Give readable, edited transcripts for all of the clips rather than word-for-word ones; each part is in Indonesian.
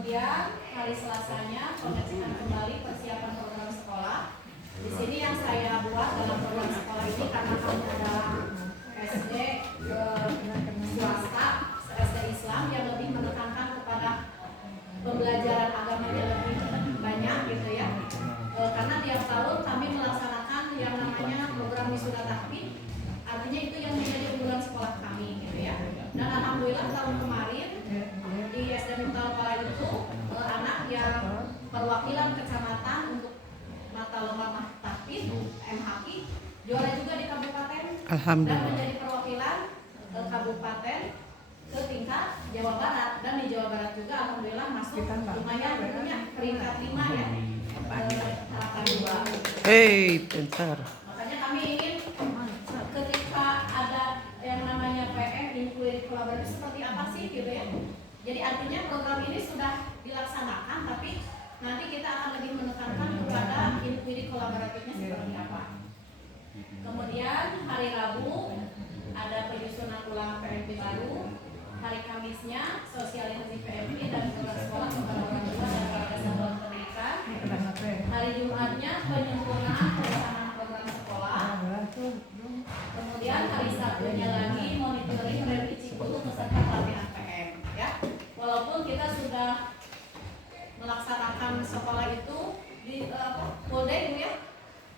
Kemudian hari Selasanya pengecekan kembali persiapan program sekolah. Di sini yang saya buat dalam program sekolah ini karena kami adalah SD swasta, SD Islam yang lebih menekankan kepada pembelajaran agamanya lebih banyak gitu ya. Karena tiap tahun kami melaksanakan yang namanya program wisuda tahfidz, artinya itu yang menjadi unggulan sekolah kami gitu ya. Dan alhamdulillah tahun kemarin di SD Miftahul Falah itu anak yang perwakilan kecamatan untuk mata lomba tahfidz MHQ juara juga di kabupaten dan menjadi perwakilan kabupaten ke tingkat Jawa Barat, dan di Jawa Barat juga alhamdulillah masuk lumayan punya peringkat 5 ya. Pintar. Makanya kami ingin ketika ada yang namanya PM inquiry kolaboratif seperti apa sih gitu ya. Jadi artinya program ini sudah dilaksanakan, tapi nanti kita akan lebih menekankan kepada inquiry kolaboratifnya seperti apa. Kemudian hari Rabu ada penyusunan ulang PMP baru. Hari Kamisnya sosialisasi PMP dan program sekolah kepada orang tua dan kepada satuan pendidikan. Hari Jumatnya penyempurnaan pelaksanaan program sekolah. Kemudian hari Sabtunya lagi monitoring revisi guru beserta pelatihan PM ya. Walaupun kita sudah melaksanakan sekolah itu di full day ya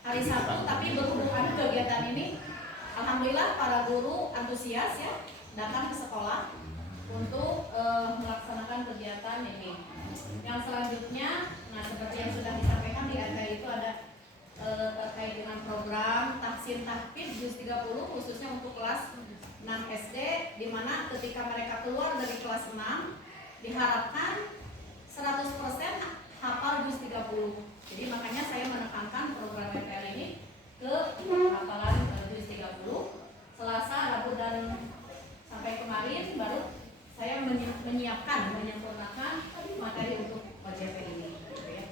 hari Sabtu, tapi berhubung ada kegiatan ini, alhamdulillah para guru antusias ya datang ke sekolah untuk melaksanakan kegiatan ini. Yang selanjutnya, nah seperti yang sudah disampaikan di RT itu ada terkait dengan program tahsin tahfidz juz 30 khususnya untuk kelas 6 SD, di mana ketika mereka keluar dari kelas 6 diharapkan 100% hafal juz 30. Jadi makanya saya menekankan program MPL ini ke hafalan juz 30. Selasa, Rabu dan sampai kemarin baru saya menyempurnakan materi untuk OJP ini gitu ya.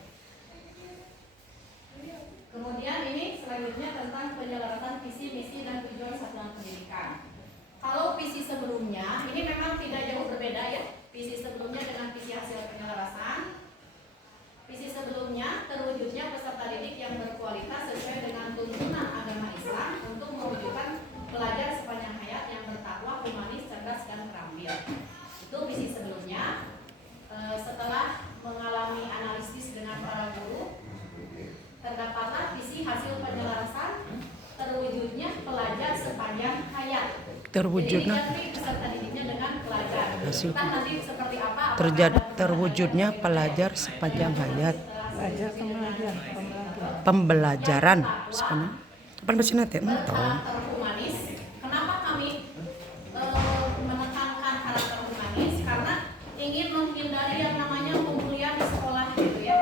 Kemudian ini selanjutnya tentang penyelarasan visi, misi dan tujuan satuan pendidikan. Kalau visi sebelumnya ini memang tidak jauh berbeda ya. Visi sebelumnya dengan visi hasil penyelarasan. Visi sebelumnya terwujudnya peserta didik yang berkualitas sesuai dengan tuntunan agama Islam untuk mewujudkan pelajar sepanjang hayat yang bertakwa, humanis, cerdas dan terampil. Itu visi sebelumnya. Setelah mengalami analisis dengan para guru, terdapatlah visi hasil penyelarasan terwujudnya pelajar sepanjang hayat. Terwujudnya jadi peserta didiknya dengan pelajar. Entah nanti seperti apa terwujudnya pelajar sepanjang hayat. Pembelajaran sepanjang. Apa bahasa nanti? Humanis. Kenapa kami menekankan karakter humanis? Karena ingin menghindari yang namanya pembulian di sekolah gitu ya.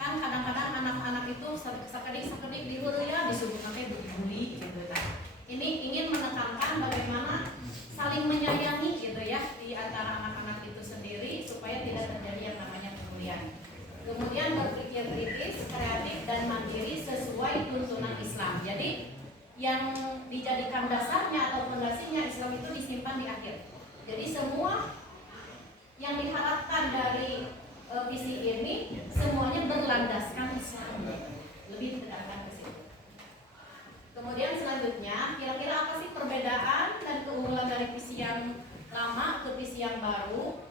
Kan kadang-kadang anak-anak itu sekedik di guru ya disuruh pakai bully gitu kan. Ini ingin menekankan bagaimana saling menyayangi gitu ya di antara anak-anak itu sendiri supaya tidak terjadi yang namanya pembulian. Kemudian berpikir kritis, kreatif dan mandiri sesuai tuntunan Islam. Jadi yang dijadikan dasarnya atau fondasinya Islam itu disimpan di akhir. Jadi semua yang diharapkan dari visi ini semuanya berlandaskan Islam. Lebih ditekankan ke situ. Kemudian selanjutnya, kira-kira apa sih perbedaan dan keunggulan dari visi yang lama ke visi yang baru?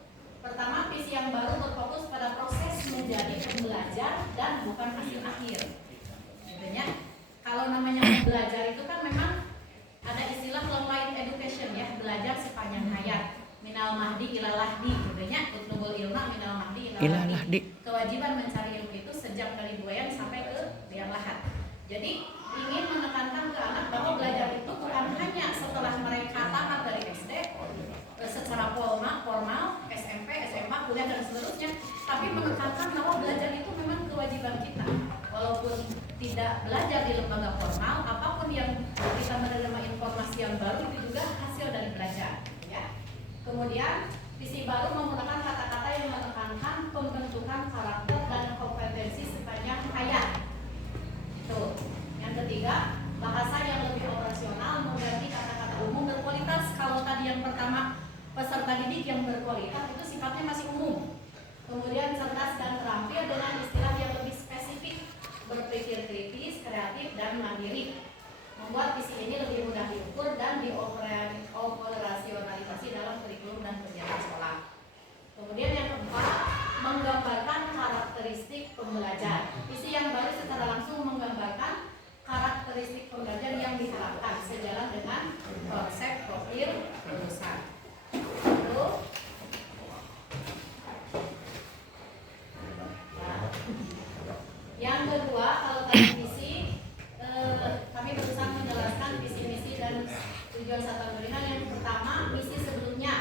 Pertama, visi yang baru berfokus pada proses menjadi pembelajar dan bukan hasil akhir. Intinya, kalau namanya belajar itu kan memang ada istilah long life education ya, belajar sepanjang hayat. Minal mahdi ilal lahdi, intinya utlubul ilma minal mahdi ilal lahdi. Kewajiban mencari ilmu itu sejak dari buayan sampai ke liang lahat. Jadi ingin menekankan ke anak bahwa belajar itu bukan hanya setelah mereka tamat dari SD secara formal, SMP, SMA, kuliah dan seterusnya, tapi menekankan bahwa belajar itu memang kewajiban kita. Walaupun tidak belajar di lembaga formal, apapun yang kita menerima informasi yang baru itu juga hasil dari belajar. Ya. Kemudian visi baru menggunakan kata-kata yang menekankan pembentukan karakter dan kompetensi sepanjang hayat. Itu. Yang ketiga, bahasa yang lebih operasional mengganti kata-kata umum berkualitas. Kalau tadi yang pertama peserta didik yang berkualitas itu sifatnya masih umum. Kemudian cerdas dan terampil dengan istilah yang lebih spesifik, berpikir kritis, kreatif, dan mandiri. Membuat visi ini lebih mudah diukur dan dioperasionalisasi dalam kurikulum dan kegiatan sekolah. Kemudian yang keempat, menggambarkan karakteristik pembelajar. Visi yang baru secara langsung menggambarkan karakteristik pembelajar yang diharapkan sejalan dengan konsep profil lulusan. Lalu, yang kedua, kalau tadi visi, kami berusaha menjelaskan visi misi dan tujuan Satuan Pendidikan. Yang pertama, misi sebelumnya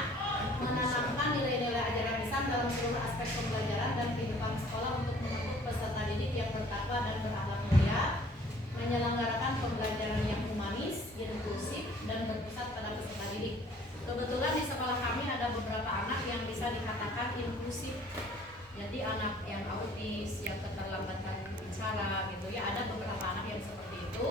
menanamkan nilai-nilai ajaran Islam dalam seluruh aspek pembelajaran dan kehidupan sekolah untuk membentuk peserta didik yang bertakwa dan berakhlak mulia, menyelenggarakan pembelajaran yang humanis, inklusif, dan berpusat pada peserta didik. Kebetulan di sekolah kami ada beberapa anak yang bisa dikatakan inklusif. Jadi anak yang autis, yang keterlambatan bicara gitu ya, ada beberapa anak yang seperti itu.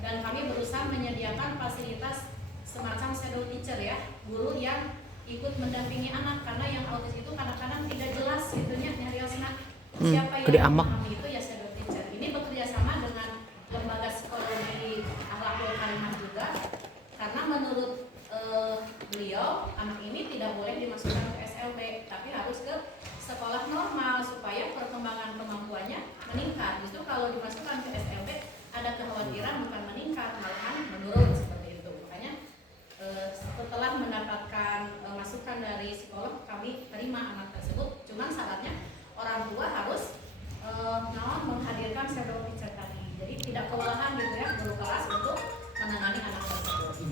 Dan kami berusaha menyediakan fasilitas semacam shadow teacher ya, guru yang ikut mendampingi anak, karena yang autis itu kadang-kadang tidak jelas gitunya nyariosna siapa yang memahami itu ya shadow teacher. Ini bekerja sama dengan lembaga psikologi akhlakul karimah juga, karena menurut beliau anak ini tidak boleh dimasukkan ke SLB, tapi harus ke sekolah normal supaya perkembangan kemampuannya meningkat. Justru kalau dimasukkan ke SLB ada kekhawatiran bukan meningkat, malahan menurun seperti itu. Makanya setelah mendapatkan masukan dari psikolog, kami terima anak tersebut. Cuman syaratnya orang tua harus menghadirkan shadow teacher tadi. Jadi tidak kewalahan gitu ya guru kelas untuk menangani anak tersebut.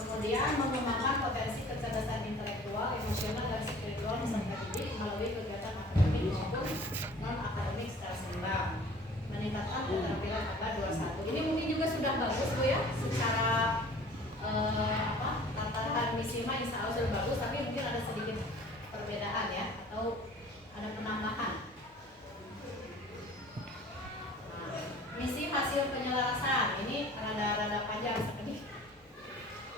Kemudian mengembangkan potensi kecerdasan intelektual, emosional, dan spiritual peserta didik melalui kegiatan akademik maupun non akademik secara seimbang. Meningkatkan keterampilan abad 21. Ini mungkin juga sudah bagus Bu ya, secara tataran misi mah insya Allah sudah bagus, tapi mungkin ada sedikit perbedaan ya, atau ada penambahan. Nah, misi hasil penyelarasan ini rada panjang sedikit.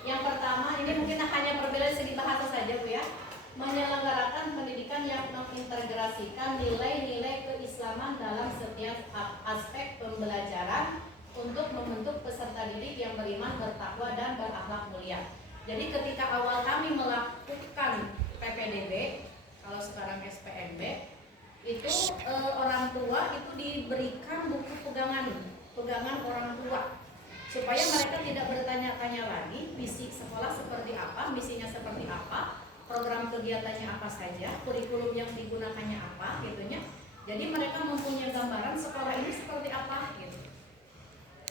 Yang pertama, ini mungkin hanya perbedaan segi bahasa saja Bu ya. Menyelenggarakan pendidikan yang mengintegrasikan nilai-nilai keislaman dalam setiap aspek pembelajaran untuk membentuk peserta didik yang beriman, bertakwa, dan berakhlak mulia. Jadi ketika awal kami melakukan PPDB, kalau sekarang SPMB, itu orang tua itu diberikan buku pegangan orang tua, supaya mereka tidak bertanya-tanya lagi visi sekolah seperti apa, misinya seperti apa, program kegiatannya apa saja, kurikulum yang digunakannya apa, gitunya. Jadi mereka mempunyai gambaran sekolah ini seperti apa, gitu.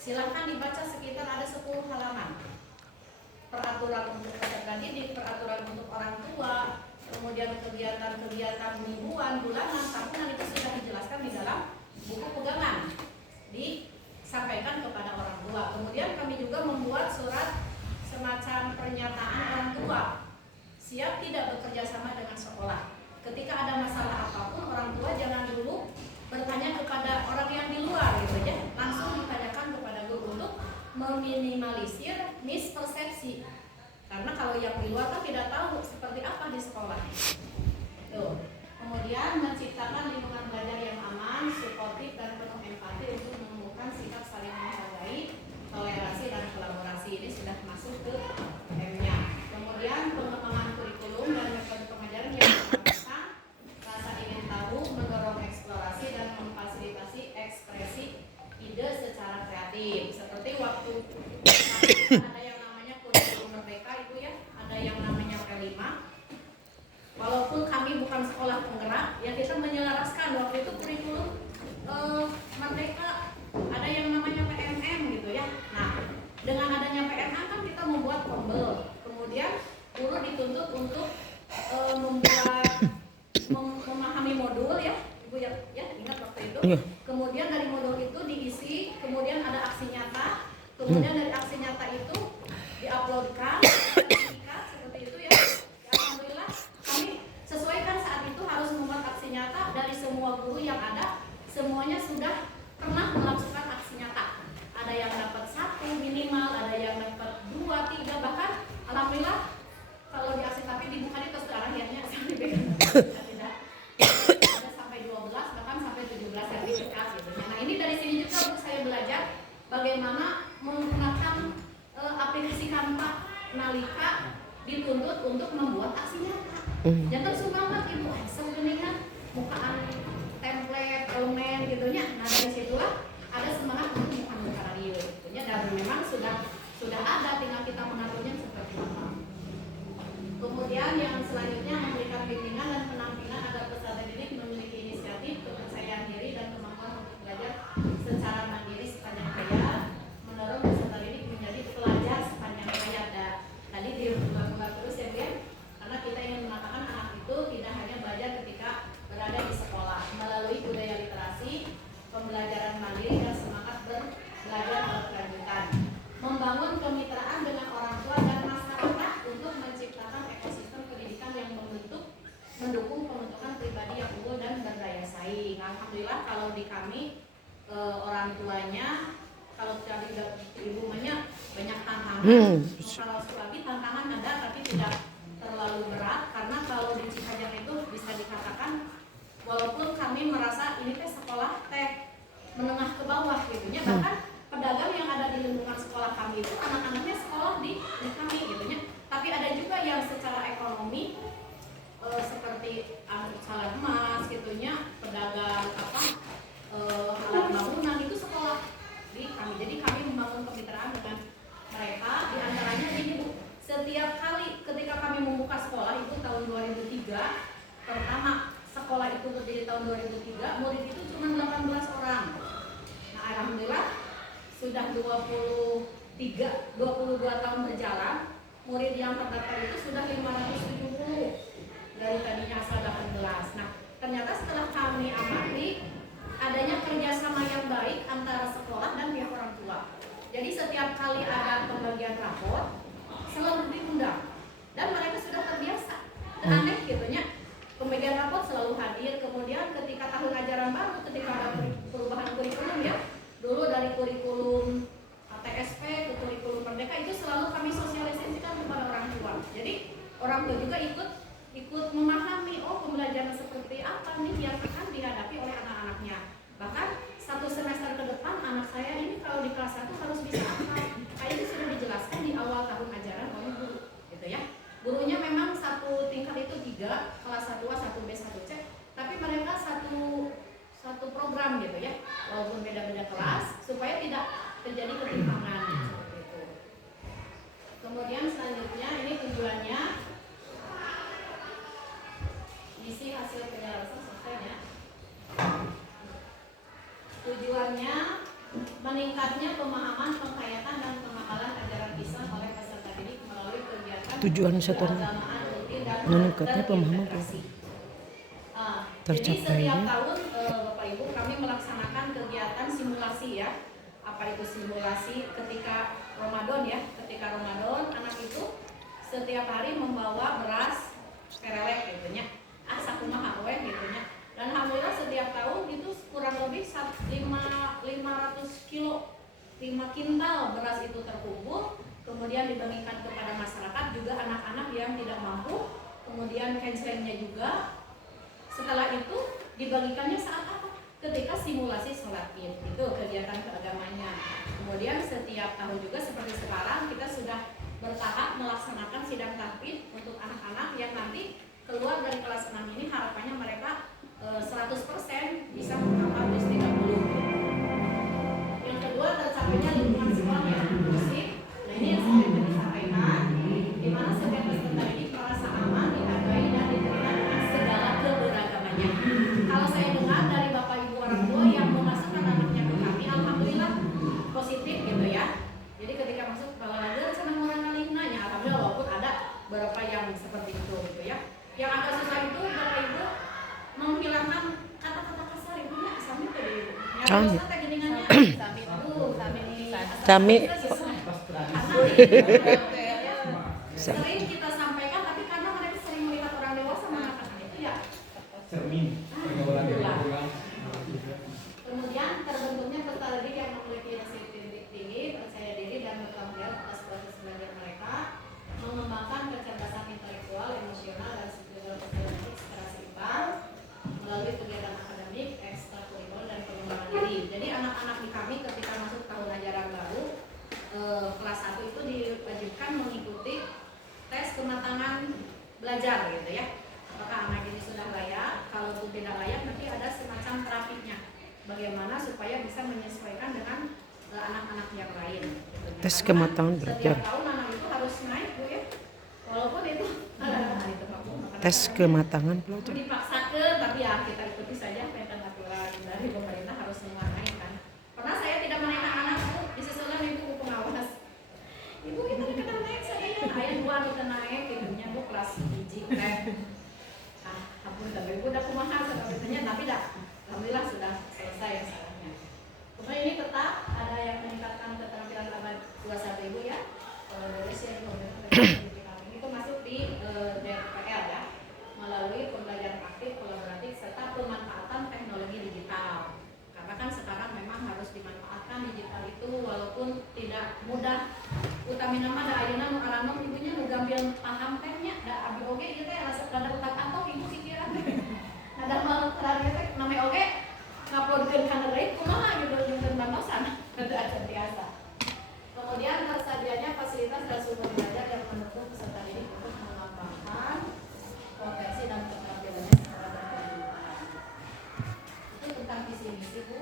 Silahkan dibaca sekitar ada 10 halaman. Peraturan untuk peserta didik, peraturan untuk orang tua, kemudian kegiatan-kegiatan mingguan, bulanan, tahunan itu sudah dijelaskan di dalam buku pegangan. Disampaikan kepada orang tua. Kemudian kami juga membuat surat semacam pernyataan orang tua siap tidak bekerja sama dengan sekolah. Ketika ada masalah apapun, orang tua jangan dulu bertanya kepada orang yang di luar gitu ya, langsung ditanyakan kepada guru untuk meminimalisir mispersepsi. Karena kalau yang di luar kan tidak tahu seperti apa di sekolah. Tuh. Kemudian menciptakan lingkungan belajar yang aman, suportif, dan penuh empati untuk menemukan sikap saling menghargai, toleransi, dan kolaborasi. Ini sudah masuk ke M-nya. Kemudian pengembangan kurikulum dan metode pengajaran yang menggunakan rasa ingin tahu, mendorong eksplorasi, dan memfasilitasi ekspresi ide secara kreatif. Seperti waktu ada yang namanya kurikulum merdeka itu ya, ada yang namanya P5. Walaupun kami bukan sekolah penggerak, ya kita menyelaraskan waktu itu kurikulum merdeka, ada yang namanya PMM gitu ya. Nah, dengan adanya PMM kan kita membuat tombol, kemudian guru dituntut untuk memahami modul ya, Ibu ya ingat waktu itu. Kemudian dari modul itu diisi, kemudian ada aksi nyata, kemudian dari aksi nyata itu diuploadkan, sertifikat seperti itu ya. Alhamdulillah kami sesuaikan saat itu harus membuat aksi nyata dari semua guru yang ada, semuanya sudah pernah melakukan aksi nyata. Ada yang dapat 1 minimal, ada yang dapat 2, 3, bahkan alhamdulillah kalau di aksi tapi dibuka itu sekarang ya sampai tidak. jangan semangat ibu handsome geningan mukaan template elemen gitunya. Nah dari situlah ada semangat untuk muka radio gitunya, dan memang sudah ada, tinggal kita mengaturnya seperti apa. Kemudian yang selanjutnya memberikan bimbingan dan pendampingan agar peserta didik memiliki inisiatif, kepercayaan diri dan kemampuan untuk belajar secara mandiri sepanjang hayat, mendorong peserta didik menjadi pelajar sepanjang hayat. Tadi diulang-ulang terus ya Bu ya, karena kita ingin mengatakan anak itu tidak hanya belajar ketika berada di sekolah, melalui budaya literasi, pembelajaran mandiri dan semangat belajar berkelanjutan, membangun kemitraan dengan orang tua dan masyarakat untuk menciptakan ekosistem pendidikan yang mendukung pembentukan pribadi yang unggul dan berdaya saing. Alhamdulillah kalau di kami orang tuanya, kalau tadi ibu banyak tantangan. Kalau lagi tantangan ada tapi tidak terlalu berat, karena kalau di Cikajang itu bisa dikatakan walaupun kami merasa ini teh sekolah teh menengah ke bawah gitunya, bahkan pedagang yang ada di lingkungan sekolah kami itu anak-anaknya sekolah di kami gitunya, tapi ada juga yang secara ekonomi seperti salah emas gitunya, pedagang alat bangunan itu sekolah di kami. Jadi kami membangun kemitraan dengan mereka, diantaranya ini Bu, setiap kali ketika kami membuka sekolah itu tahun 2003 pertama sekolah itu berdiri tahun 2003, murid itu cuma 18 orang. Nah alhamdulillah sudah 22 tahun berjalan, murid yang terdaftar itu sudah 570 dari tadinya asal 18. Nah ternyata setelah kami amati adanya kerjasama yang baik antara sekolah dan pihak orang tua. Jadi setiap kali ada pembagian rapor selalu diundang dan mereka sudah terbiasa. Aneh gitunya, pembagian rapor selalu hadir. Kemudian ketika tahun ajaran baru, ketika ada perubahan kurikulum ya, dulu dari kurikulum TSP ke kurikulum Merdeka itu selalu kami sosialisasikan kepada orang tua. Jadi orang tua juga ikut memahami, oh pembelajaran seperti apa nih yang akan dihadapi oleh anak-anaknya. Bahkan satu semester ke depan anak saya ini kalau di kelas 1 harus bisa apa? Kayak itu sudah dijelaskan di awal tahun ajaran oleh guru, gitu ya. Gurunya memang satu tingkat itu 3, kelas 1A, 1B, 1C, tapi mereka satu program gitu ya, walaupun beda-beda kelas supaya tidak terjadi ketimpangan seperti itu. Kemudian selanjutnya ini tujuannya isi hasil penjelasan selesai ya. Tujuannya meningkatnya pemahaman, penghayatan dan pengapalan ajaran Islam oleh peserta didik melalui kegiatan keagamaan rutin dan meningkatnya pemahaman jadi setiap tahun Bapak Ibu kami melaksanakan kegiatan simulasi ya. Apa itu simulasi? Ketika Ramadan ya, ketika Ramadan anak itu setiap hari membawa beras perelek gitu nya, sakumaha we gitu nya. Dan alhamdulillah setiap tahun itu kurang lebih 500 kilo, 5 kintal beras itu terkumpul, kemudian dibagikan kepada masyarakat, juga anak-anak yang tidak mampu, kemudian cancelingnya juga. Setelah itu dibagikannya saat apa? Ketika simulasi sholat Id, itu kegiatan keagamanya. Kemudian setiap tahun juga seperti sekarang kita sudah bertahap melaksanakan sidang tahfidz untuk anak-anak yang nanti keluar dari kelas 6 ini, harapannya mereka 100% bisa menghafal istilah dulu. Yang kedua tercapainya lingkungan sekolah yang inklusif. Nah ini yang saya tadi sampaikan, di mana setiap peserta didik merasa aman, dihargai dan diterima dengan segala keberagamannya. Kalau saya dengar dari Bapak Ibu orang tua yang memasukkan anaknya ke kami, alhamdulillah positif gitu ya. Jadi ketika masuk kalau ada senang orang nanya, alhamdulillah walaupun ada beberapa yang seperti itu gitu ya. Yang agak susah itu Bapak Ibu menghilangkan kata-kata kasar itu ya, sami tadi Ibu. Sami. Sami. Sami. Sering kita sampaikan, tapi karena mereka sering melihat orang dewasa mengatakan itu ya. Cermin. Kemudian terbentuknya peserta didik yang memiliki inisiatif tinggi, percaya diri dan bertanggung jawab atas proses belajar mereka, mengembangkan kecerdasan intelektual, emosional dan spiritual peserta didik secara seimbang melalui kegiatan akademik, ekstrakurikuler dan pengembangan diri. Jadi anak-anak di kami ketika masuk tahun ajaran baru kelas 1 itu diwajibkan mengikuti tes kematangan belajar gitu ya. Apakah bagaimana supaya bisa menyesuaikan dengan anak-anak yang lain. Gitu. Tes Karena kematangan belajar. setiap tahun anak itu harus naik Bu ya. Walaupun itu itu Tes kematangan belajar. dipaksakan, tapi ya kita ikuti saja perintah aturan dari pemerintah harus semua naik kan. Pernah saya tidak menaikkan anak Bu, disusulkan ibu pengawas. Ibu kita dikena naik saya, ayah dua kita naik, ibunya Bu kelas hiji kan. Ampun, tapi ibu udah kumaha sebetulnya, tapi dah alhamdulillah sudah selesai masalahnya. Kemudian ini tetap ada yang meningkatkan keterampilan abad 21 ibu ya. Kalau dari sisi itu masuk di DPL ya, melalui pembelajaran aktif, kolaboratif serta pemanfaatan teknologi digital. Karena kan sekarang memang harus dimanfaatkan digital itu walaupun tidak mudah. Utami nama da ayeuna nu aranom ibunya nu gambil paham teh nya da abi oge ieu teh rasa rada utak atau ibu pikiran teh. Ada mal terakhir teh name oge nguploadkeun kana lain kumaha gitu jeung bantosan kada ada biasa. Kemudian tersedianya fasilitas dan sumber belajar yang mendukung peserta didik untuk mengembangkan potensi dan keterampilannya secara berkelanjutan. Itu tentang visi misi Bu.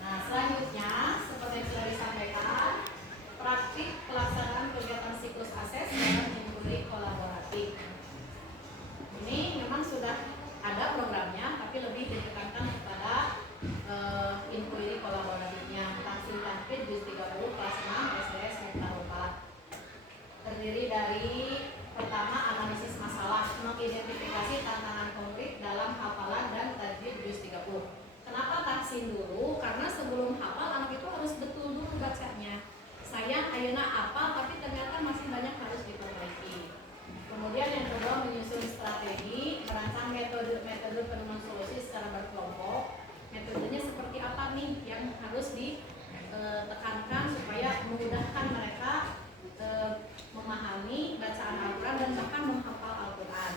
Nah, selanjutnya seperti yang sudah disampaikan, praktik pelaksanaan kegiatan siklus ases dalam inquiry kolaboratif. Ini memang sudah ada programnya, tapi lebih ditekankan kepada inquiry kolaboratifnya. Taksi Tanfid Juz 30 kelas 6 SDS Hektar 4. Terdiri dari pertama analisis masalah, mengidentifikasi tantangan konkret dalam hafalan dan tajwid Juz 30. Kenapa taksin dulu? Karena sebelum hafal anak itu harus betul dulu bacanya. Sayang ayeuna hafal tapi ternyata masih banyak harus diperbaiki. Kemudian yang kedua menyusun strategi, merancang metode penemuan solusi secara berkelompok. Metodenya seperti apa nih yang harus ditekankan supaya memudahkan mereka memahami bacaan Al-Quran dan bahkan menghafal Al-Quran.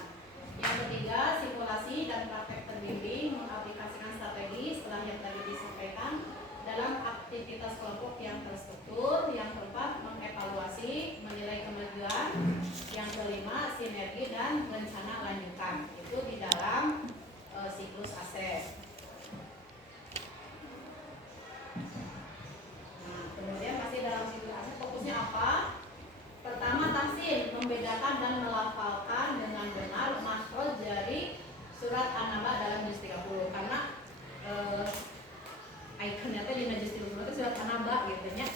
Yang ketiga, simulasi dan praktek terbimbing, mengaplikasikan strategi setelah yang tadi disampaikan dalam aktivitas kelompok yang terstruktur. Yang keempat, mengevaluasi, menilai kemajuan. Yang kelima, sinergi dan rencana lanjutan. Itu di dalam siklus ases. Nah, kemudian masih dalam siklus ases fokusnya apa? Pertama, tahsin, membedakan dan melafalkan dengan benar makhraj dari surat An-Naba dalam juz 30. Karena ikonnya teh dina juz 30 itu surat An-Naba gitu nya.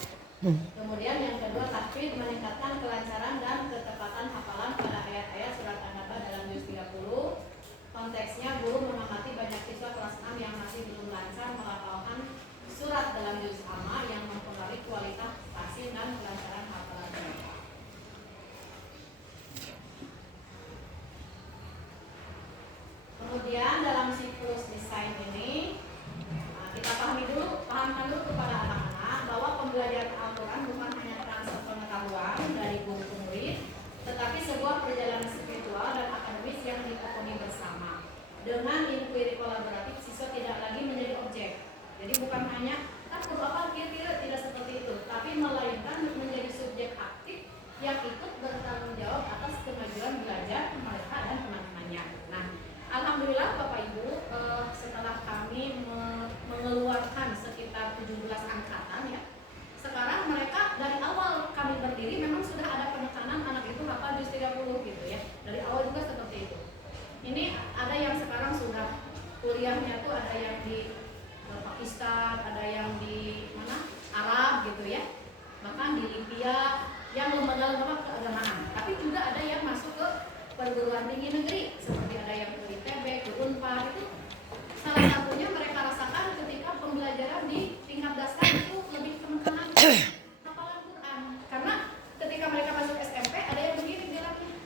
Kemudian yang kedua, tahfidz, meningkatkan kelancaran dan ketepatan hafalan pada ayat-ayat surat An-Naba dalam juz 30. Konteksnya guru mengamati banyak siswa kelas 6 yang masih belum lancar melafalkan surat dalam juz amma yang mempengaruhi kualitas tahsin dan kelancaran hafalan mereka. Kemudian dalam siklus desain ini kita pahamkan dulu kepada anak-anak bahwa pembelajaran Al-Quran bukan hanya transfer pengetahuan dari guru ke murid, tetapi sebuah perjalanan spiritual dan akademis yang ditekuni bersama. Dengan inquiry kolaboratif, siswa tidak lagi menjadi objek. Jadi bukan hanya guru apa kira-kira, tidak seperti itu, tapi melainkan menjadi subjek aktif yang ikut bertanggung jawab atas kemajuan belajar mereka dan teman-temannya. Nah, alhamdulillah Bapak Ibu, setelah kami mengeluarkan sekitar 17 angkatan ya, sekarang mereka dari awal kami berdiri memang sudah ada penekanan anak itu hafal juz 30 gitu ya. Dari awal juga seperti itu. Ini ada yang sekarang sudah kuliahnya tuh ada yang di Pakistan, ada yang di mana? Arab gitu ya. Bahkan di Libya yang lembaga-lembaga keagamaan. Tapi juga ada yang masuk ke perguruan tinggi negeri seperti ada yang ke ITB, ke Unpad itu. Salah satunya mereka rasakan ketika pembelajaran di tingkat dasar itu lebih penekanan hafalan Quran. Karena ketika mereka masuk SMP ada yang begini bilangnya,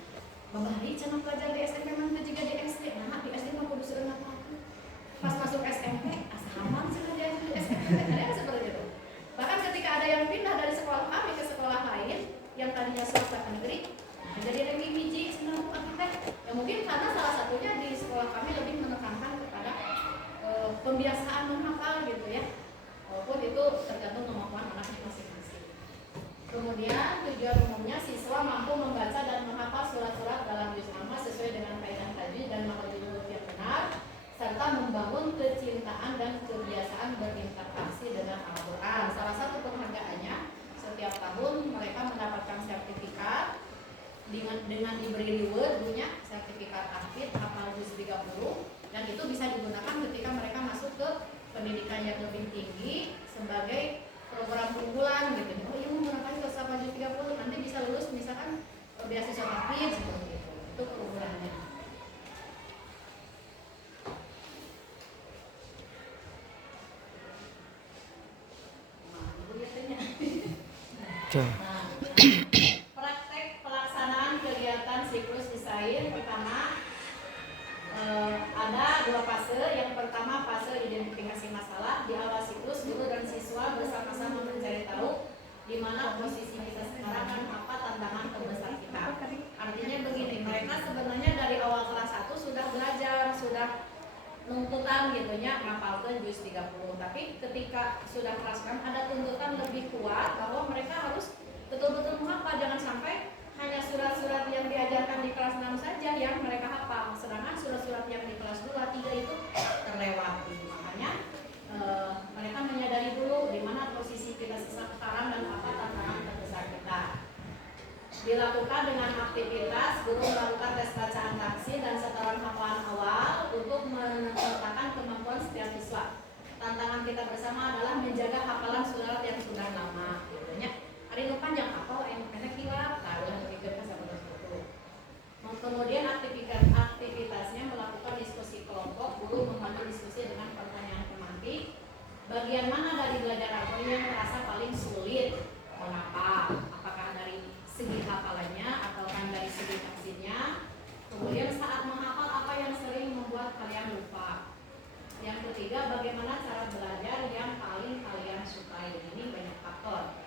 "Babari cenah pelajar di SMP mah juga di SD, nah di SD mah kudu seueur ngapalkeun." Pas masuk SMP, asa hafal cenah di SMP, ada yang seperti itu. Bahkan ketika ada yang pindah dari sekolah kami ke sekolah lain yang tadinya swasta negeri, jadi ada yang hiji senang arsitek. Ya mungkin karena salah satunya di sekolah kami lebih menekankan kepada pembiasaan menghafal gitu ya. Walaupun itu tergantung kemampuan anaknya masing-masing. Kemudian tujuan umumnya siswa mampu membaca dan menghafal surat-surat dalam juz amma sesuai dengan kaidah tajwid dan makhraj huruf yang benar, serta reward punya sertifikat tahfidz hafal juz 30, dan itu bisa digunakan ketika mereka masuk ke pendidikan yang lebih tinggi sebagai program unggulan gitu. Oh iya, menggunakan juz hafal juz 30 nanti bisa lulus misalkan beasiswa tahfidz seperti itu. Itu keunggulannya. Nah, itu biasanya. Tuh. Nah, praktek pelaksanaan kegiatan siklus desain pertama ada 2 fase. Yang pertama fase identifikasi masalah. Di awal siklus guru dan siswa bersama-sama mencari tahu di mana posisi kita sekarang dan apa tantangan terbesar kita. Artinya begini, mereka sebenarnya dari awal kelas 1 sudah belajar, sudah tuntutan gitu ya, ngapalkan juz 30. Tapi ketika sudah kelas 6 ada tuntutan lebih kuat bahwa mereka harus betul-betul menghafal, jangan sampai hanya surat-surat yang diajarkan di kelas 6 saja yang mereka hafal, sedangkan surat-surat yang di kelas 2, 3 itu terlewati. Makanya mereka menyadari dulu di mana posisi kita sekarang dan apa tantangan terbesar kita. Dilakukan dengan aktivitas guru melakukan tes bacaan taksi dan setoran hafalan awal untuk menetapkan kemampuan setiap siswa. Tantangan kita bersama adalah menjaga hafalan surat yang sudah lama. Gitu. Hari nu panjang hafal, yang pendek hilap, tahu yang berpikir sama itu. Kemudian aktivitasnya melakukan diskusi kelompok, guru membantu diskusi dengan pertanyaan tematik. Bagian mana dari belajar Al-Quran yang terasa paling sulit? Mengapa? Apakah dari segi hafalannya atau kan dari segi taksinya? Kemudian saat menghafal apa yang sering membuat kalian lupa? Yang ketiga, bagaimana cara belajar yang paling kalian sukai? Ini banyak faktor.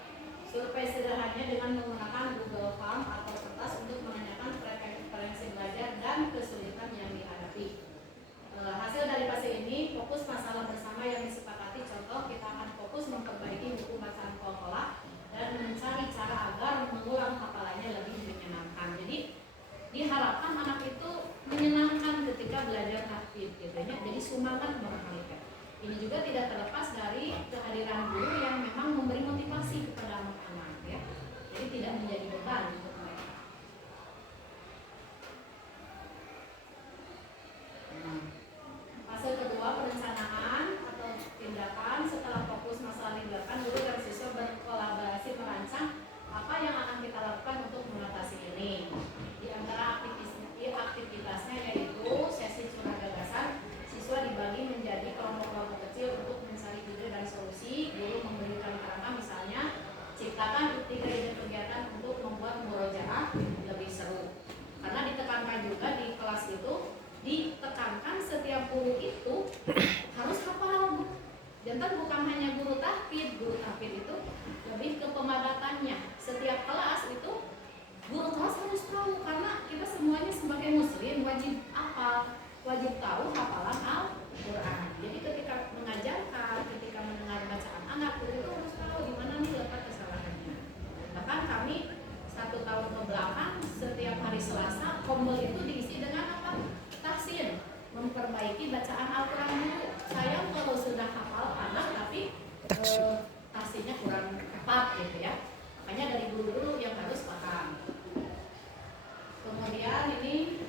Survei sederhananya dengan menggunakan Google Form atau kertas untuk menanyakan preferensi belajar dan kesulitan yang dihadapi. Hasil dari fase ini fokus masalah bersama yang disepakati. Contoh, kita akan fokus memperbaiki buku bacaan kolkolah dan mencari cara agar mengulang hafalannya lebih menyenangkan. Jadi diharapkan anak itu menyenangkan ketika belajar tahfidz gitu ya. Jadi semangat banget. Ini juga tidak terlepas dari kehadiran guru yang memang memberi motivasi kepada anak-anak ya. Jadi tidak menjadi beban untuk mereka. Fase kedua, perencanaan atau tindakan. Setelah fokus masalah tindakan, guru dan siswa berkolaborasi merancang apa yang akan kita lakukan untuk mengatasi ini. Di antara aktivitasnya yaitu sesi curhat gagasan. Siswa dibagi menjadi kelompok-kelompok kecil untuk mencari ide dan solusi. Guru memberikan keterangan, misalnya ciptakan 3 ide kegiatan untuk membuat murojaah lebih seru. Karena ditekankan juga di kelas itu, ditekankan setiap guru itu harus hafal. Jangan bukan hanya guru tahfidz itu lebih ke pemadatannya. Setiap kelas itu guru kelas harus tahu, karena kita semuanya sebagai muslim wajib hafal, wajib tahu hafalan Al-Quran. Jadi ketika mengajarkan, ketika mendengar bacaan anak, guru itu harus tahu di mana nih letak kesalahannya. Bahkan kami 1 tahun ke belakang setiap hari Selasa kombel itu diisi dengan apa? Tahsin, memperbaiki bacaan Al-Quran dulu. Sayang kalau sudah hafal anak tapi tahsinnya kurang tepat gitu ya. Makanya dari guru-guru yang harus paham. Kemudian ini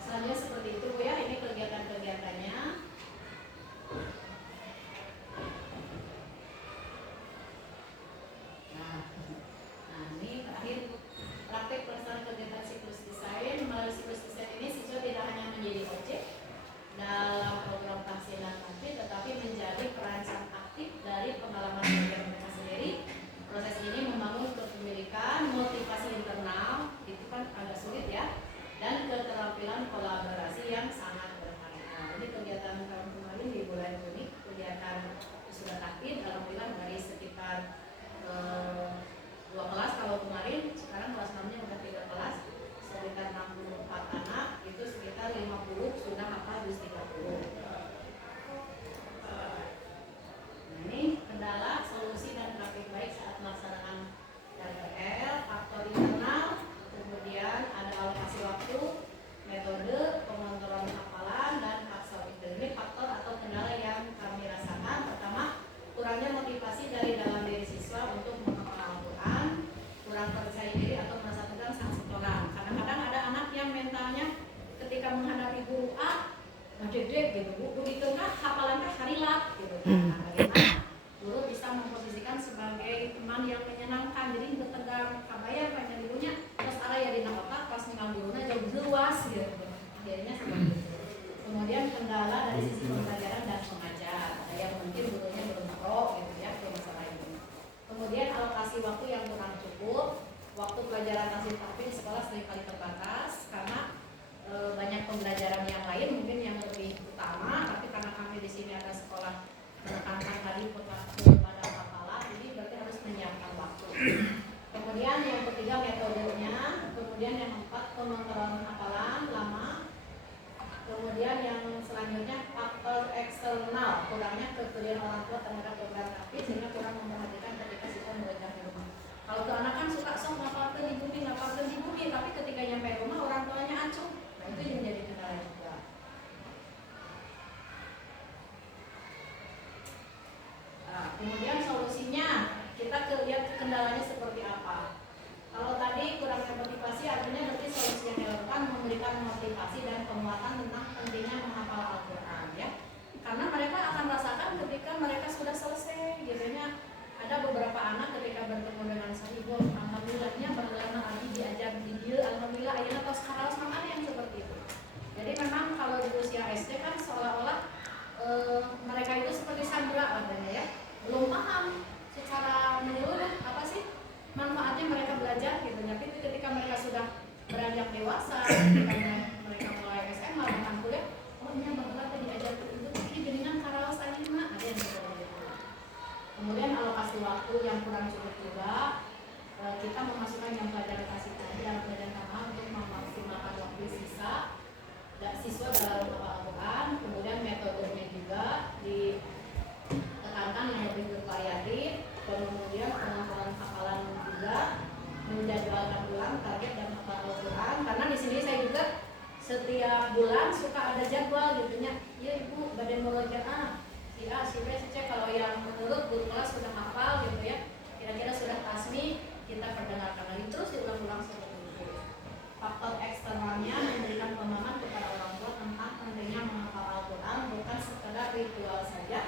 selanjutnya seperti itu ya, ini kegiatan-kegiatannya. Nah ini terakhir praktek pelaksanaan kegiatan siklus desain. Melalui siklus desain ini siswa tidak hanya menjadi objek dalam program tahsin dan tahfidz, tetapi menjadi perancang aktif dari pengalaman belajar mereka sendiri. Proses ini membangun kepemilikan, motivasi internal, itu kan agak sulit ya, dan keterampilan kolaborasi yang sangat berharga. Jadi kegiatan tahun kemarin di bulan Juni, kegiatan sudah tahfidz, alhamdulillah dari sekitar 2 kelas kalau kemarin, sekarang kelas 6-nya udah 3 kelas, sekitar 64 anak, itu sekitar 50 sudah hafal juz 30. Ini kendala, solusi, dan praktik baik saat melaksanakan RPL, faktor internal, kemudian ada alokasi waktu, metode, pengontrolan hafalan, dan faktor itu. Ini faktor atau kendala yang kami rasakan. Pertama, kurangnya motivasi dari dalam diri siswa untuk menghafal Al-Quran, kurang percaya diri atau merasa tegang saat setoran. Kadang-kadang ada anak misalnya mentalnya ketika menghadapi guru A, gede gitu, guru di tengah hafalannya harilat gitu. Nah, bagaimana guru bisa memposisikan sebagai teman yang menyenangkan, jadi untuk tegang kabayang banyak gurunya, terus ada ya di otak pas dengan gurunya jauh luas gitu, akhirnya seperti itu. Kemudian kendala dari sisi pembelajaran dan pengajar, ada yang mungkin gurunya belum pro gitu ya, ke masalah ini. Kemudian alokasi waktu yang kurang cukup, waktu pelajaran tasawuf tahfidz di sekolah seringkali terbatas karena banyak pembelajaran yang lain mungkin yang lebih utama, tapi karena kami di sini ada sekolah menekankan tadi pada hafalan, jadi berarti harus menyiapkan waktu. Kemudian yang ketiga metodenya, kemudian yang keempat pengontrolan hafalan lama, kemudian yang selanjutnya faktor eksternal, kurangnya kepedulian orang tua terhadap program tahfidz sehingga kurang memperhatikan ketika siswa belajar di rumah. Kalau tuh anak kan suka sok ngapalkeun di bumi, tapi ketika nyampe rumah orang tuanya acuh. Nah, itu yang menjadi kendala juga. Nah, kemudian solusinya kita lihat kendalanya seperti apa. Kalau tadi kurangnya motivasi, artinya berarti solusi yang dilakukan memberikan motivasi dan penguatan tentang pentingnya menghafal Al-Quran ya. Karena mereka akan rasakan ketika mereka sudah selesai, biasanya ada beberapa anak ketika bertemu dengan ibu, alhamdulillahnya bagaimana lagi diajar video, alhamdulillah akhirnya tos karaos mana yang seperti itu. Jadi memang kalau di usia SD kan seolah-olah mereka itu seperti sandera adanya ya, belum paham secara menyeluruh apa sih manfaatnya mereka belajar gitu. Tapi ketika mereka sudah beranjak dewasa, ketika mereka mulai SMA bahkan kuliah, oh ini bagaimana diajar itu ini jaringan karaos ayeuna ada yang seperti itu. Kemudian alokasi waktu yang kurang cukup juga, kita memasukkan yang pelajaran kasih tadi dalam pelajaran tambahan untuk memaksimalkan waktu sisa siswa dalam Al-Quran. Kemudian metodenya juga ditekankan yang lebih bervariatif, kemudian pengumpulan hafalan juga, menjadwalkan ulang target dan hafal Al-Quran. Karena di sini saya juga setiap bulan suka ada jadwal gitu nya. Ya ibu, badan belajar si A, si B, si C, kalau yang menurut guru kelas sudah hafal gitu ya, kira-kira sudah tasmi, kita perdengarkan lagi terus diulang-ulang seperti itu. Faktor eksternalnya memberikan pemahaman kepada orang tua tentang pentingnya menghafal Al-Quran, bukan sekedar ritual saja,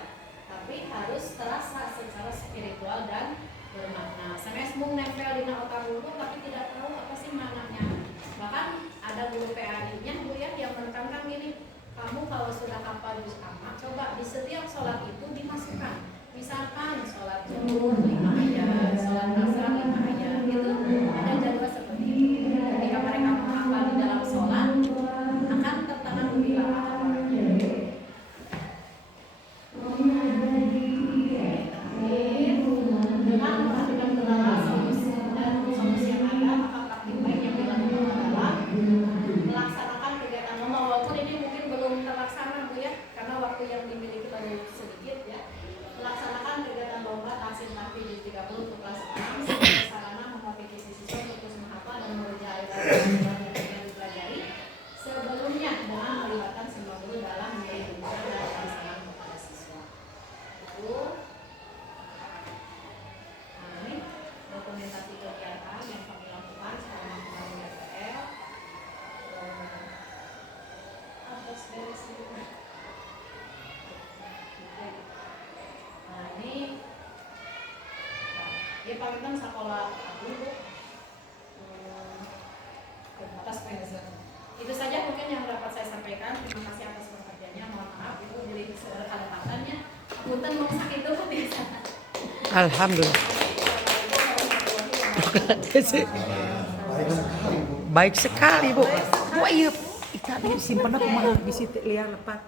tapi harus terasa secara spiritual dan bermakna. Sanes mung nempel di otak guru tapi tidak tahu apa sih maknanya. Bahkan ada guru PAI-nya Bu ya yang menekankan gini, kamu kalau sudah hafal juz amma, coba di setiap sholat itu dimasukkan. Misalkan sholat zuhur 5 ayat, sholat asar 5 ayat, itu ada jadwal seperti itu. Ketika mereka menghafal di dalam sholat, akan tertanam di hafalannya. Dengan memperhatikan kendala solusi dan solusi yang ada, maka praktik baik yang dilakukan adalah melaksanakan kegiatan lomba, walaupun ini mungkin belum terlaksana Bu ya, karena waktu yang dimiliki baru sedikit ya. Melaksanakan kegiatan lomba tahsin tahfidz di 30 untuk kelas 6 sebagai sarana memotivasi siswa untuk terus menghafal dan mengerjakan yang dipelajari sebelumnya dengan melibatkan semua guru dalam menjadi tujuan dan pelaksanaan kepada siswa. Itu. Nah, ini dokumentasi kegiatan yang kami lakukan selama kemarin DPL. Harus beres itu. Nah ini dia palingan sekolah dulu terbatas pengajar. Itu saja mungkin yang dapat saya sampaikan. Terima kasih atas perhatiannya. Mohon maaf itu jadi kedekatannya. Punten mau sakit itu biasa. Alhamdulillah. Baik sekali Bu. Bu iya, kita simpan aku mah di situ lihat lepas.